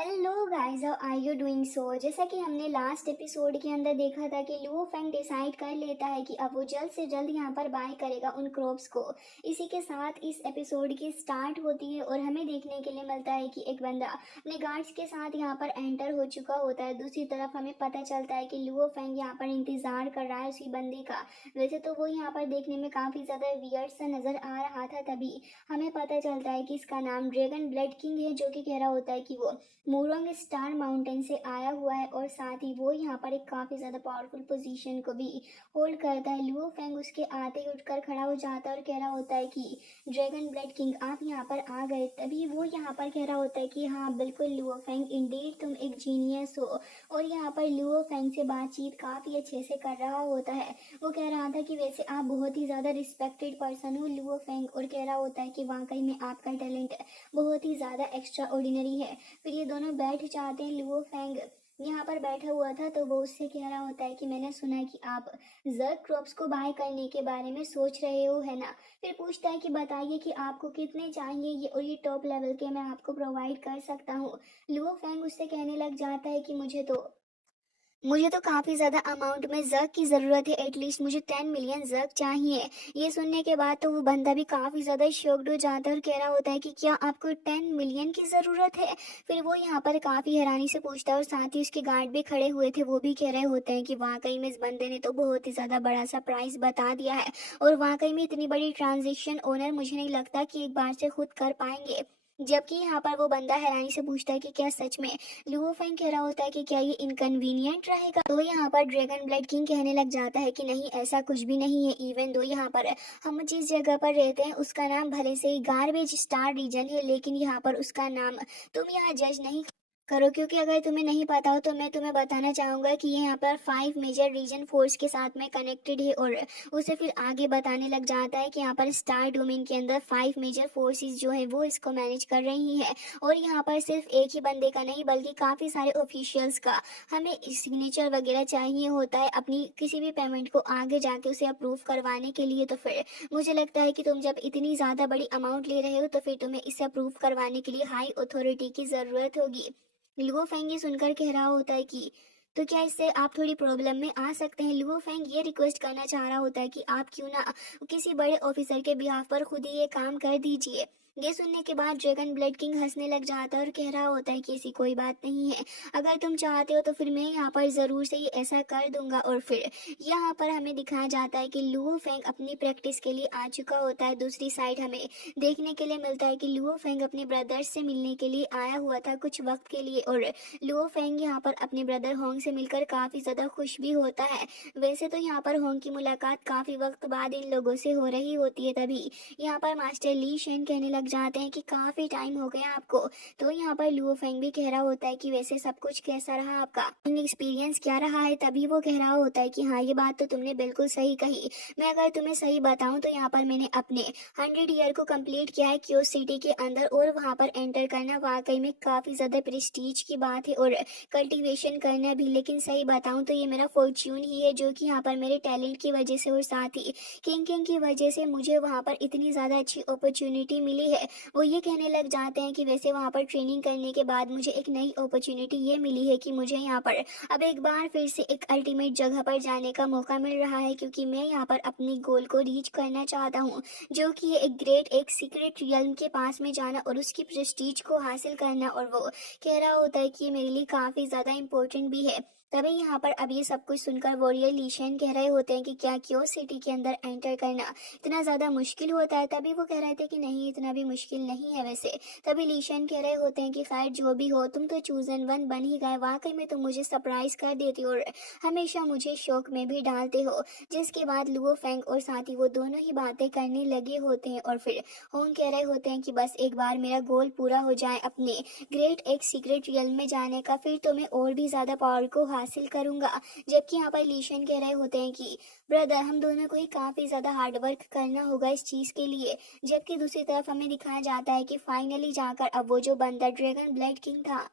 Hello guys, how are you doing? So जैसा कि हमने लास्ट एपिसोड के अंदर देखा था कि लुओ फेंग डिसाइड कर लेता है कि अब वो जल्द से जल्द यहाँ पर बाय करेगा उन क्रॉप्स को। इसी के साथ इस एपिसोड की स्टार्ट होती है और हमें देखने के लिए मिलता है कि एक बंदा अपने गार्ड्स के साथ यहाँ पर एंटर हो चुका होता है। दूसरी तरफ हमें पता चलता है कि लुओ फेंग यहाँ पर इंतजार कर रहा है उसी बंदे का। वैसे तो वो यहाँ पर देखने में काफ़ी ज़्यादा वियर्ड सा नज़र आ रहा था, तभी हमें पता चलता है कि इसका नाम ड्रैगन ब्लड किंग है, जो कि कह रहा होता है कि वो मोरोंग स्टार माउंटेन से आया हुआ है और साथ ही वो यहाँ पर एक काफ़ी ज़्यादा पावरफुल पोजीशन को भी होल्ड करता है। लुओ फेंग उसके आते ही उठकर खड़ा हो जाता है और कह रहा होता है कि ड्रैगन ब्लड किंग आप यहाँ पर आ गए। तभी वो यहाँ पर कह रहा होता है कि हाँ बिल्कुल लुओ फेंग, इंडीड तुम एक जीनियस हो। और यहाँ पर लुओ फेंग से बातचीत काफ़ी अच्छे से कर रहा होता है। वो कह रहा था कि वैसे आप बहुत ही ज़्यादा रिस्पेक्टेड पर्सन हो लुओ फेंग, और कह रहा होता है कि वाकई में आपका टैलेंट बहुत ही ज़्यादा एक्स्ट्रा ऑर्डिनरी है। फिर ये दोनों बैठ जाते हैं। लुओ फेंग यहाँ पर बैठा हुआ था तो वो उससे कह रहा होता है कि मैंने सुना है कि आप जर्क क्रॉप्स को बाय करने के बारे में सोच रहे हो, है ना? फिर पूछता है कि बताइए कि आपको कितने चाहिए ये, और ये टॉप लेवल के मैं आपको प्रोवाइड कर सकता हूँ। लुओ फेंग उससे कहने लग जाता है कि मुझे तो काफ़ी ज़्यादा अमाउंट में ज़र्क की ज़रूरत है, एटलीस्ट मुझे 10 मिलियन ज़र्क चाहिए। ये सुनने के बाद तो वो बंदा भी काफ़ी ज़्यादा शॉक्ड हो जाता है और कह रहा होता है कि क्या आपको 10 मिलियन की ज़रूरत है? फिर वो यहाँ पर काफ़ी हैरानी से पूछता है और साथ ही उसके गार्ड भी खड़े हुए थे, वो भी कह रहे होते हैं कि वाकई में इस बंदे ने तो बहुत ही ज़्यादा बड़ा सा प्राइस बता दिया है, और वाकई में इतनी बड़ी ट्रांजेक्शन ओनर मुझे नहीं लगता कि एक बार से खुद कर पाएंगे। जबकि यहाँ पर वो बंदा हैरानी से पूछता है कि क्या सच में? लुओ फेंग कह रहा होता है कि क्या ये इनकन्वीनियंट रहेगा? तो यहाँ पर ड्रैगन ब्लड किंग कहने लग जाता है कि नहीं, ऐसा कुछ भी नहीं है। इवन दो यहाँ पर हम जिस जगह पर रहते हैं उसका नाम भले से ही गार्बेज स्टार रीजन है, लेकिन यहाँ पर उसका नाम तुम यहाँ जज नहीं करो, क्योंकि अगर तुम्हें नहीं पता हो तो मैं तुम्हें बताना चाहूँगा कि ये यहाँ पर 5 मेजर रीजन फोर्स के साथ में कनेक्टेड है। और उसे फिर आगे बताने लग जाता है कि यहाँ पर स्टार डोमेन के अंदर 5 मेजर फोर्सेस जो है वो इसको मैनेज कर रही हैं। और यहाँ पर सिर्फ एक ही बंदे का नहीं बल्कि काफ़ी सारे ऑफिशियल्स का हमें सिग्नेचर वगैरह चाहिए होता है अपनी किसी भी पेमेंट को आगे जाके उसे अप्रूव करवाने के लिए। तो फिर मुझे लगता है कि तुम जब इतनी ज़्यादा बड़ी अमाउंट ले रहे हो तो फिर तुम्हें इसे अप्रूव करवाने के लिए हाई अथॉरिटी की ज़रूरत होगी। लुओ फेंग ये सुनकर कह रहा होता है कि तो क्या इससे आप थोड़ी प्रॉब्लम में आ सकते हैं? लुओ फेंग ये रिक्वेस्ट करना चाह रहा होता है कि आप क्यों ना किसी बड़े ऑफिसर के बिहाफ पर खुद ही ये काम कर दीजिए। ये सुनने के बाद ड्रैगन ब्लड किंग हंसने लग जाता है और कह रहा होता है कि ऐसी कोई बात नहीं है, अगर तुम चाहते हो तो फिर मैं यहाँ पर ज़रूर से ये ऐसा कर दूंगा। और फिर यहाँ पर हमें दिखाया जाता है कि लुओ फेंग अपनी प्रैक्टिस के लिए आ चुका होता है। दूसरी साइड हमें देखने के लिए मिलता है कि लुओ फेंग अपने ब्रदर्स से मिलने के लिए आया हुआ था कुछ वक्त के लिए, और लुओ फेंग यहाँ पर अपने ब्रदर होंग से मिलकर काफ़ी ज़्यादा खुश भी होता है। वैसे तो यहाँ पर होंग की मुलाकात काफ़ी वक्त बाद इन लोगों से हो रही होती है, तभी यहाँ पर मास्टर ली शेन कहने लग जाते हैं कि काफ़ी टाइम हो गया आपको। तो यहाँ पर लुओ फेंग भी कह रहा होता है कि वैसे सब कुछ कैसा रहा आपका एक्सपीरियंस, क्या रहा है? तभी वो कह रहा होता है कि हाँ, ये बात तो तुमने बिल्कुल सही कही। मैं अगर तुम्हें सही बताऊं तो यहाँ पर मैंने अपने 100 ईयर को कंप्लीट किया है क्योस सिटी के अंदर, और वहाँ पर एंटर करना वाकई में काफ़ी ज़्यादा प्रेस्टीज की बात है और कल्टीवेशन करना भी। लेकिन सही बताऊं तो ये मेरा फॉर्च्यून ही है, जो कि यहाँ पर मेरे टैलेंट की वजह से और साथ ही किंग किंग की वजह से मुझे वहाँ पर इतनी ज़्यादा अच्छी अपॉर्चुनिटी मिली है। वो ये कहने लग जाते हैं कि वैसे वहाँ पर ट्रेनिंग करने के बाद मुझे एक नई अपॉर्चुनिटी ये मिली है कि मुझे यहाँ पर अब एक बार फिर से एक अल्टीमेट जगह पर जाने का मौका मिल रहा है, क्योंकि मैं यहाँ पर अपनी गोल को रीच करना चाहता हूँ, जो कि एक ग्रेट एक सीक्रेट रियल्म के पास में जाना और उसकी प्रेस्टीज को हासिल करना। और वो कह रहा होता है कि ये मेरे लिए काफ़ी ज़्यादा इम्पोर्टेंट भी है। तभी यहाँ पर अब ये सब कुछ सुनकर वॉरियर लीशन कह रहे होते हैं कि क्या क्योस सिटी के अंदर एंटर करना इतना ज़्यादा मुश्किल होता है? तभी वो कह रहे थे कि नहीं, इतना भी मुश्किल नहीं है वैसे। तभी लीशन कह रहे होते हैं कि खैर जो भी हो, तुम तो चूजन वन बन ही गए, वाकई में तुम मुझे सरप्राइज कर देती हो और हमेशा मुझे शौक में भी डालते हो। जिसके बाद लुओ फेंग और साथ ही वो दोनों ही बातें करने लगे होते हैं और फिर होंग कह रहे होते हैं कि बस एक बार मेरा गोल पूरा हो जाए अपने ग्रेट एक सीक्रेट रियल में जाने का, फिर तो मैं और भी ज़्यादा पावर को हासिल करूंगा। जबकि यहाँ पर लीशन कह रहे होते हैं कि ब्रदर, हम दोनों को ही काफ़ी ज़्यादा हार्डवर्क करना होगा इस चीज़ के लिए। जबकि दूसरी तरफ हमें दिखाया जाता है कि फाइनली जाकर अब वो जो बंदा ड्रैगन ब्लड किंग था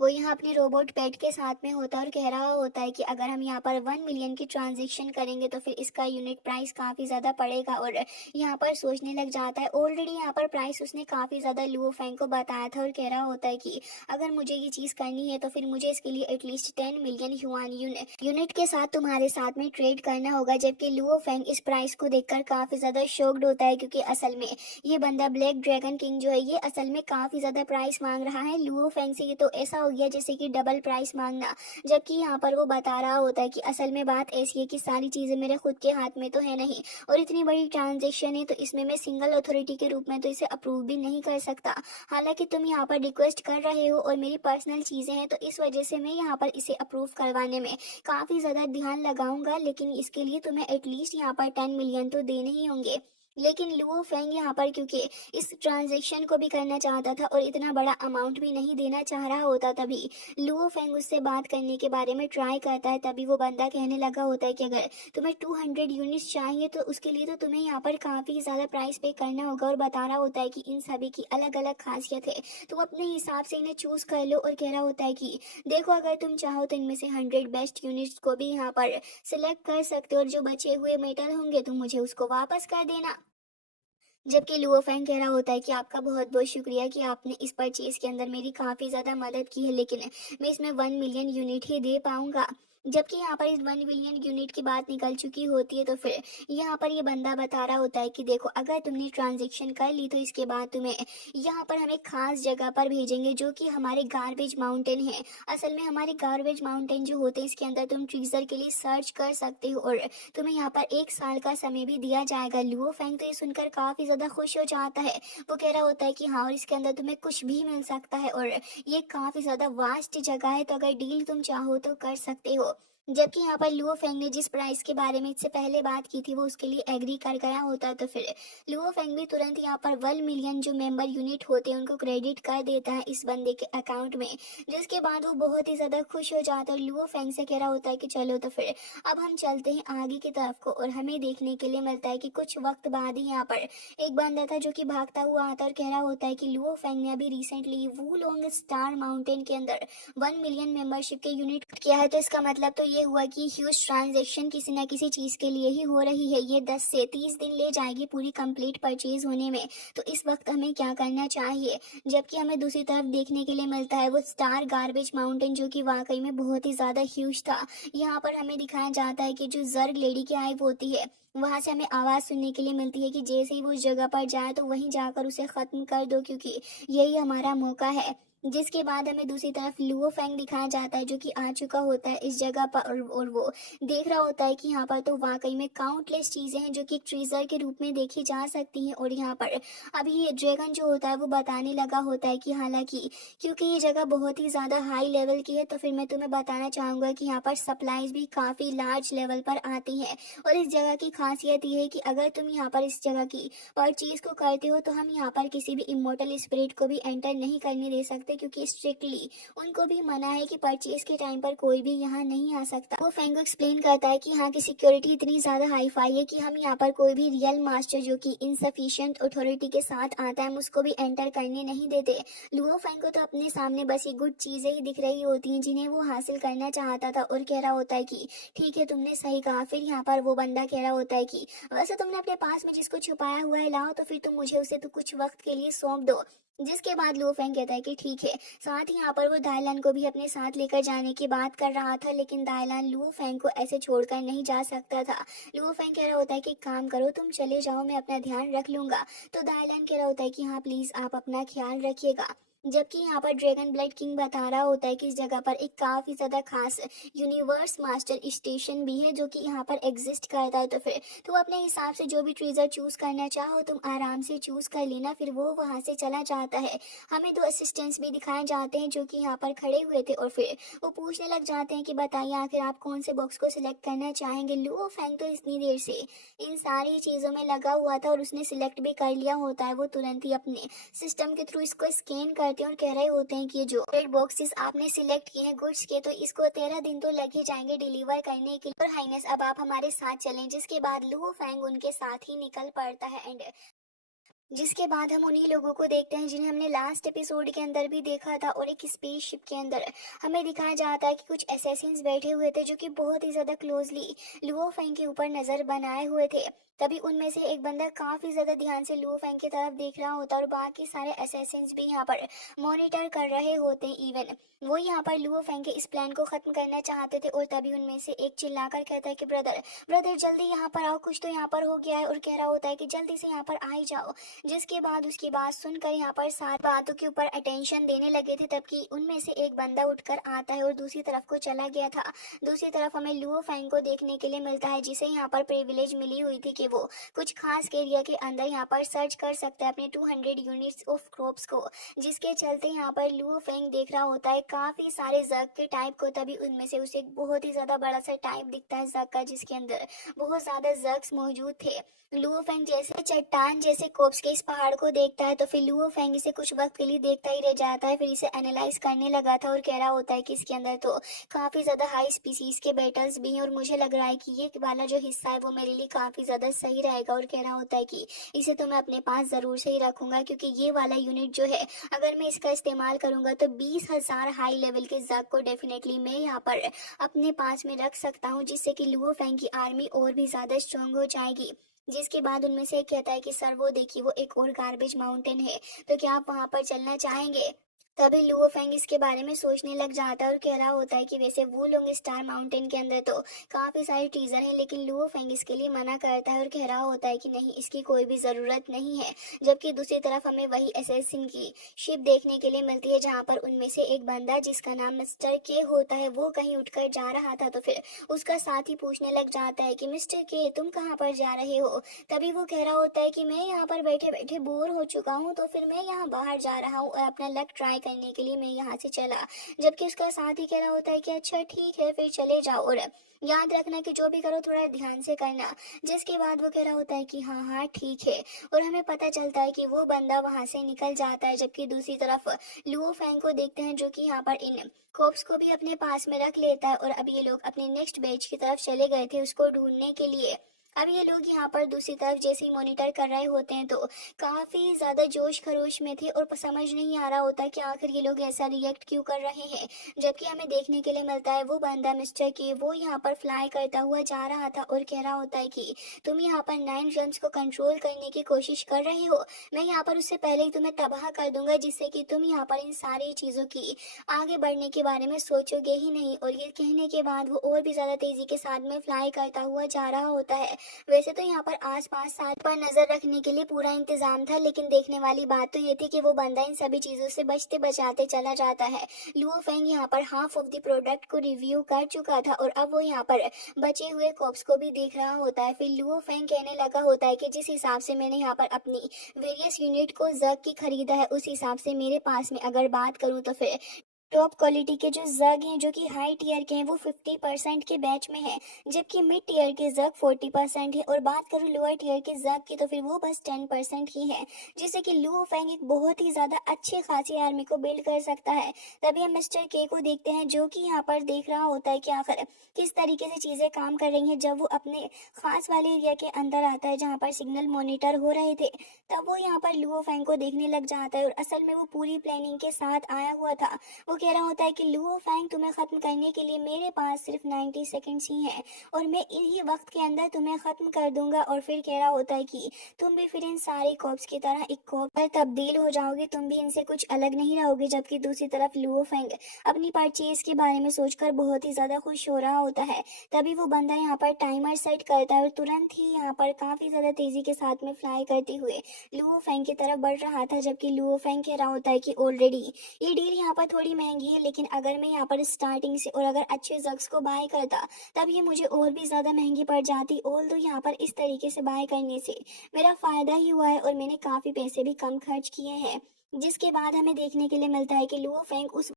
वो यहाँ अपने रोबोट पेट के साथ में होता है और कह रहा होता है कि अगर हम यहाँ पर 1 मिलियन की ट्रांजेक्शन करेंगे तो फिर इसका यूनिट प्राइस काफ़ी ज़्यादा पड़ेगा। और यहाँ पर सोचने लग जाता है, ऑलरेडी यहाँ पर प्राइस उसने काफ़ी ज़्यादा लुओ फैंग को बताया था और कह रहा होता है कि अगर मुझे ये चीज़ करनी है तो फिर मुझे इसके लिए एटलीस्ट 10 मिलियन ह्यूआन यूनिट के साथ तुम्हारे साथ में ट्रेड करना होगा। जबकि लुओ फैंग इस प्राइस को देखकर काफ़ी ज़्यादा शॉक्ड होता है, क्योंकि असल में ये बंदा ब्लैक ड्रैगन किंग जो है ये असल में काफ़ी ज़्यादा प्राइस मांग रहा है लुओ फैंग से। ये तो ऐसा हो गया जैसे कि डबल प्राइस मांगना। जबकि यहाँ पर वो बता रहा होता है कि असल में बात ऐसी है कि सारी चीज़ें मेरे खुद के हाथ में तो है नहीं, और इतनी बड़ी ट्रांजेक्शन है तो इसमें मैं सिंगल अथॉरिटी के रूप में तो इसे अप्रूव भी नहीं कर सकता। हालांकि तुम यहाँ पर रिक्वेस्ट कर रहे हो और मेरी पर्सनल चीज़ें हैं, तो इस वजह से मैं यहाँ पर इसे अप्रूव करवाने में काफ़ी ज़्यादा ध्यान लगाऊंगा, लेकिन इसके लिए तुम्हें एटलीस्ट यहाँ पर 10 मिलियन तो देने ही होंगे। लेकिन लुओ फेंग यहाँ पर क्योंकि इस ट्रांजैक्शन को भी करना चाहता था और इतना बड़ा अमाउंट भी नहीं देना चाह रहा होता, तभी लुओ फेंग उससे बात करने के बारे में ट्राई करता है। तभी वो बंदा कहने लगा होता है कि अगर तुम्हें 200 यूनिट्स चाहिए तो उसके लिए तो तुम्हें यहाँ पर काफ़ी ज़्यादा प्राइस पे करना होगा, और बता रहा होता है कि इन सभी की अलग अलग खासियत है, तुम अपने हिसाब से इन्हें चूज़ कर लो। और कह रहा होता है कि देखो, अगर तुम चाहो तो इनमें से 100 बेस्ट यूनिट्स को भी यहाँ पर सिलेक्ट कर सकते हो, और जो बचे हुए मेटल होंगे तुम मुझे उसको वापस कर देना। जबकि लुओ फैंग कह रहा होता है कि आपका बहुत बहुत शुक्रिया कि आपने इस परचेज के अंदर मेरी काफ़ी ज़्यादा मदद की है, लेकिन मैं इसमें 1 मिलियन यूनिट ही दे पाऊंगा। जबकि यहाँ पर इस 1 मिलियन यूनिट की बात निकल चुकी होती है, तो फिर यहाँ पर ये बंदा बता रहा होता है कि देखो, अगर तुमने ट्रांजेक्शन कर ली तो इसके बाद तुम्हें यहाँ पर हम एक खास जगह पर भेजेंगे जो कि हमारे गार्बेज माउंटेन है। असल में हमारे गार्बेज माउंटेन जो होते हैं इसके अंदर तुम ट्रीजर के लिए सर्च कर सकते हो, और तुम्हें यहाँ पर 1 साल का समय भी दिया जाएगा। लुओ फैंग तो ये सुनकर काफी ज्यादा खुश हो जाता है। वो कह रहा होता है कि हाँ, और इसके अंदर तुम्हें कुछ भी मिल सकता है, और ये काफी ज्यादा वास्ट जगह है, तो अगर डील तुम चाहो तो कर सकते हो। जबकि यहाँ पर लुओ फेंग ने जिस प्राइस के बारे में इससे पहले बात की थी वो उसके लिए एग्री कर गया होता, तो फिर लुओ फेंग भी तुरंत यहाँ पर 1 मिलियन जो मेंबर यूनिट होते हैं उनको क्रेडिट कर देता है इस बंदे के अकाउंट में। जिसके बाद वो बहुत ही ज्यादा खुश हो जाता है। लुओ फेंग से कह रहा होता है कि चलो तो फिर अब हम चलते हैं आगे की तरफ को, और हमें देखने के लिए मिलता है कि कुछ वक्त बाद ही यहाँ पर एक बंदा था जो कि भागता हुआ आता है और कह रहा होता है कि लुओ फेंग ने अभी रिसेंटली वूलोंग स्टार माउंटेन के अंदर 1 मिलियन मेंबरशिप के यूनिट किया है। तो इसका मतलब तो ये हुआ कि ह्यूज ट्रांजेक्शन किसी न किसी चीज के लिए ही हो रही है। ये 10 से 30 दिन ले जाएगी पूरी कंप्लीट परचेज होने में। तो इस वक्त हमें क्या करना चाहिए? जबकि हमें दूसरी तरफ देखने के लिए मिलता है वो स्टार गार्बेज माउंटेन जो कि वाकई में बहुत ही ज्यादा ह्यूज था। यहाँ पर हमें दिखाया जाता है कि जो जर्ग लेडी की आइव होती है वहां से हमें आवाज सुनने के लिए मिलती है कि जैसे ही वो उस जगह पर जाए तो वहीं जाकर उसे खत्म कर दो, क्योंकि यही हमारा मौका है। जिसके बाद हमें दूसरी तरफ लुओ फैंग दिखाया जाता है जो कि आ चुका होता है इस जगह पर, और वो देख रहा होता है कि यहाँ पर तो वाकई में काउंटलेस चीजें हैं जो कि ट्रीजर के रूप में देखी जा सकती हैं। और यहाँ पर अभी ये ड्रैगन जो होता है वो बताने लगा होता है कि हालांकि क्योंकि ये जगह बहुत ही ज़्यादा हाई लेवल की है, तो फिर मैं तुम्हें बताना चाहूँगा कि यहाँ पर सप्लाईज भी काफ़ी लार्ज लेवल पर आती हैं। और इस जगह की खासियत ये है कि अगर तुम यहाँ पर इस जगह की परचेज को करते हो तो हम यहाँ पर किसी भी इमोर्टल स्पिरिट को भी एंटर नहीं करने दे सकते, क्योंकि स्ट्रिक्टली उनको भी मना है कि परचेज के टाइम पर कोई भी यहाँ नहीं आ सकता। वो फैंगो एक्सप्लेन करता है कि यहाँ की सिक्योरिटी इतनी ज़्यादा हाई फाई है कि हम यहाँ पर कोई भी रियल मास्टर जो कि इनसफिशियंट अथॉरिटी के साथ आता है उसको भी एंटर करने नहीं देते। लुओ फैंग को तो अपने सामने बस ये गुड चीजें ही दिख रही होती हैं जिन्हें वो हासिल करना चाहता था, और कह रहा होता है कि ठीक है, तुमने सही कहा। फिर यहाँ पर वो बंदा कह रहा होता है कि वैसे तुमने अपने पास में जिसको छुपाया हुआ है लाओ, तो फिर तुम मुझे उसे तो कुछ वक्त के लिए सौंप दो। जिसके बाद लुओ फैंग कहता है कि ठीक है। साथ ही यहाँ पर वो दायलान को भी अपने साथ लेकर जाने की बात कर रहा था, लेकिन दायलान लुओ फैंग को ऐसे छोड़कर नहीं जा सकता था। लुओ फैंग कह रहा होता है कि काम करो, तुम चले जाओ, मैं अपना ध्यान रख लूंगा। तो दायलान कह रहा होता है कि हाँ प्लीज आप अपना ख्याल रखिएगा। जबकि यहाँ पर ड्रैगन ब्लड किंग बता रहा होता है कि इस जगह पर एक काफी ज्यादा खास यूनिवर्स मास्टर स्टेशन भी है जो कि यहाँ पर एग्जिस्ट करता है। तो फिर तुम अपने हिसाब से जो भी ट्रीजर चूज करना चाहो तुम आराम से चूज कर लेना। फिर वो वहां से चला जाता है। हमें दो असिस्टेंट्स भी दिखाए जाते हैं जो कि यहाँ पर खड़े हुए थे, और फिर वो पूछने लग जाते हैं कि बताइए आखिर आप कौन से बॉक्स को सिलेक्ट करना चाहेंगे। लुओ फैंग तो इतनी देर से इन सारी चीजों में लगा हुआ था और उसने सिलेक्ट भी कर लिया होता है। वो तुरंत ही अपने सिस्टम के थ्रू इसको स्कैन करते हैं और कह रहे होते हैं कि ये जो रेड बॉक्सेस आपने सिलेक्ट किए हैं गुड्स के, तो इसको 13 दिन तो लग ही जाएंगे डिलीवर करने के लिए। और हाइनेस अब आप हमारे साथ चलें। जिसके बाद लुओ फैंग उनके साथ ही निकल पड़ता है। एंड जिसके बाद हम उन्हीं लोगों को देखते हैं जिन्हें हमने लास्ट एपिसोड के अंदर भी देखा था, और एक स्पेसशिप के अंदर हमें दिखाया जाता है कि कुछ असैसिन्स बैठे हुए थे जो कि बहुत ही ज़्यादा क्लोजली लुओ फेंग के ऊपर नज़र बनाए हुए थे। तभी उनमें से एक बंदा काफ़ी ज़्यादा ध्यान से लुओ फेंग की तरफ देख रहा होता है, और बाकी सारे असैसिन्स भी यहाँ पर मॉनिटर कर रहे होते हैं। इवन वो यहाँ पर लुओ फेंग के इस प्लान को ख़त्म करना चाहते थे, और तभी उनमें से एक चिल्लाकर कहता है कि ब्रदर ब्रदर जल्दी यहाँ पर आओ, कुछ तो यहाँ पर हो गया है, और कह रहा होता है कि जल्दी से यहाँ पर आ ही जाओ। जिसके बाद उसकी बात सुनकर यहाँ पर सारी बातों के ऊपर अटेंशन देने लगे थे, तबकि उनमें से एक बंदा उठकर आता है और दूसरी तरफ को चला गया था। दूसरी तरफ हमें लुओ फैंग को देखने के लिए मिलता है, जिसे यहाँ पर प्रिविलेज मिली हुई थी कि वो कुछ खास एरिया के अंदर यहाँ पर सर्च कर सकता है अपने 200 यूनिट्स ऑफ क्रॉप्स को, जिसके चलते यहाँ पर लुओ फैंग देख रहा होता है काफ़ी सारे जग के टाइप को। तभी उनमें से उसे एक बहुत ही ज़्यादा बड़ा सा टाइप दिखता है जग का, जिसके अंदर बहुत ज़्यादा जग्स मौजूद थे। लुओ फेंग जैसे चट्टान जैसे कोप्स के इस पहाड़ को देखता है, तो फिर लुओ फेंग इसे कुछ वक्त के लिए देखता ही रह जाता है। फिर इसे एनालाइज करने लगा था और कह रहा होता है कि इसके अंदर तो काफ़ी ज़्यादा हाई स्पीसीज के बेटल्स भी हैं, और मुझे लग रहा है कि ये वाला जो हिस्सा है वो मेरे लिए काफ़ी ज़्यादा सही रहेगा। और कह रहा होता है कि इसे तो मैं अपने पास ज़रूर से ही रखूँगा, क्योंकि ये वाला यूनिट जो है अगर मैं इसका इस्तेमाल करूँगा तो 20,000 हाई लेवल के जग को डेफिनेटली मैं यहाँ पर अपने पास में रख सकता हूँ, जिससे कि लुओ फेंग की आर्मी और भी ज़्यादा स्ट्रांग हो जाएगी। जिसके बाद उनमें से एक कहता है कि सर वो देखिए वो एक और गार्बेज माउंटेन है, तो क्या आप वहां पर चलना चाहेंगे? तभी लुओ फेंग इसके बारे में सोचने लग जाता है और कह रहा होता है कि वैसे वो लोग स्टार माउंटेन के अंदर तो काफी सारे टीजर हैं, लेकिन लुओ फेंग इसके लिए मना करता है और कह रहा होता है कि नहीं, इसकी कोई भी जरूरत नहीं है। जबकि दूसरी तरफ हमें वही असैसिन की शिप देखने के लिए मिलती है, जहाँ पर उनमें से एक बंदा जिसका नाम मिस्टर के होता है वो कहीं उठकर जा रहा था, तो फिर उसका साथी पूछने लग जाता है कि मिस्टर के तुम कहाँ पर जा रहे हो? तभी वो कह रहा होता है कि मैं यहाँ पर बैठे बैठे बोर हो चुका हूँ, तो फिर मैं यहाँ बाहर जा रहा हूँ और अपना लक ट्राई करने के लिए मैं यहाँ से चला। जबकि उसका साथी कह रहा होता है कि अच्छा ठीक है फिर चले जाओ, और याद रखना कि जो भी करो थोड़ा ध्यान से करना। जिसके बाद वो कह रहा होता है कि हाँ हाँ ठीक है, और हमें पता चलता है कि वो बंदा वहां से निकल जाता है। जबकि दूसरी तरफ लुओ फैंग को देखते हैं जो कि यहाँ पर इन कोप्स को भी अपने पास में रख लेता है, और अब ये लोग अपने नेक्स्ट बैच की तरफ चले गए थे उसको ढूंढने के लिए। अब ये लोग यहाँ पर दूसरी तरफ जैसे ही मॉनिटर कर रहे होते हैं तो काफी ज्यादा जोश खरोश में थे, और समझ नहीं आ रहा होता कि आखिर ये लोग ऐसा रिएक्ट क्यों कर रहे हैं। जबकि हमें देखने के लिए मिलता है वो बंदा मिस्टर के वो यहाँ पर फ्लाई करता हुआ जा रहा था और कह रहा होता है कि तुम यहाँ पर 9 ड्रम्स को कंट्रोल करने की कोशिश कर रहे हो, मैं यहाँ पर उससे पहले ही तुम्हें तबाह कर दूंगा, जिससे कि तुम यहाँ पर इन सारी चीजों की आगे बढ़ने के बारे में सोचोगे ही नहीं। और ये कहने के बाद वो और भी ज्यादा तेजी के साथ में फ्लाई करता हुआ जा रहा होता है। वैसे तो यहाँ पर आसपास साथ पर नजर रखने के लिए पूरा इंतजाम था, लेकिन देखने वाली बात तो ये थी कि वो बंदा इन सभी चीजों से बचते बचाते चला जाता है। लुओ फेंग यहाँ पर हाफ ऑफ द प्रोडक्ट को रिव्यू कर चुका था, और अब वो यहाँ पर बचे हुए कॉप्स को भी देख रहा होता है। फिर लुओ फेंग कहने लगा होता है कि जिस हिसाब से मैंने यहाँ पर अपनी वेरियस यूनिट को जग की खरीदा है, उस हिसाब से मेरे पास में अगर बात करूँ तो फिर टॉप क्वालिटी के जो जग हैं जो कि हाई टीयर के हैं वो 50% के बैच में है, जबकि मिड टीयर के जग 40% है, और बात करूँ लोअर टीयर के जग की तो फिर वो बस 10% ही है, जिससे कि लुओ फेंग एक बहुत ही ज़्यादा अच्छी खासी आर्मी को बिल्ड कर सकता है। तभी हम मिस्टर के को देखते हैं जो कि यहाँ पर देख रहा होता है कि आखिर किस तरीके से चीज़ें काम कर रही हैं। जब वो अपने खास वाले एरिया के अंदर आता है जहाँ पर सिग्नल मॉनिटर हो रहे थे, तब वो यहाँ पर लुओ फेंग को देखने लग जाता है, और असल में वो पूरी प्लानिंग के साथ आया हुआ था। वो कह रहा होता है कि लुओ फैंग तुम्हें खत्म करने के लिए मेरे पास सिर्फ 90 सेकंड्स ही हैं, और मैं इन्हीं वक्त के अंदर तुम्हें खत्म कर दूंगा। और फिर कह रहा होता है कि तुम भी फिर इन सारे कॉप्स की तरह एक कॉप पर तब्दील हो जाओगे, तुम भी इनसे कुछ अलग नहीं रहोगे। जबकि दूसरी तरफ लुओ फैंग अपनी परचेज के बारे में सोचकर बहुत ही ज्यादा खुश हो रहा होता है। तभी वो बंदा यहाँ पर टाइमर सेट करता है, और तुरंत ही यहाँ पर काफी ज्यादा तेजी के साथ में फ्लाई करते हुए लुओ फैंग की तरफ बढ़ रहा था। जबकि लुओ फैंग कह रहा होता है कि ऑलरेडी ये डील यहाँ पर थोड़ी महंगी है, लेकिन अगर मैं यहाँ पर स्टार्टिंग से और अगर अच्छे जग्स को बाय करता तब ये मुझे और भी ज़्यादा महंगी पड़ जाती। ऑल तो यहाँ पर इस तरीके से बाय करने से मेरा फ़ायदा ही हुआ है, और मैंने काफ़ी पैसे भी कम खर्च किए हैं। जिसके बाद हमें देखने के लिए मिलता है कि लुओ फेंग उस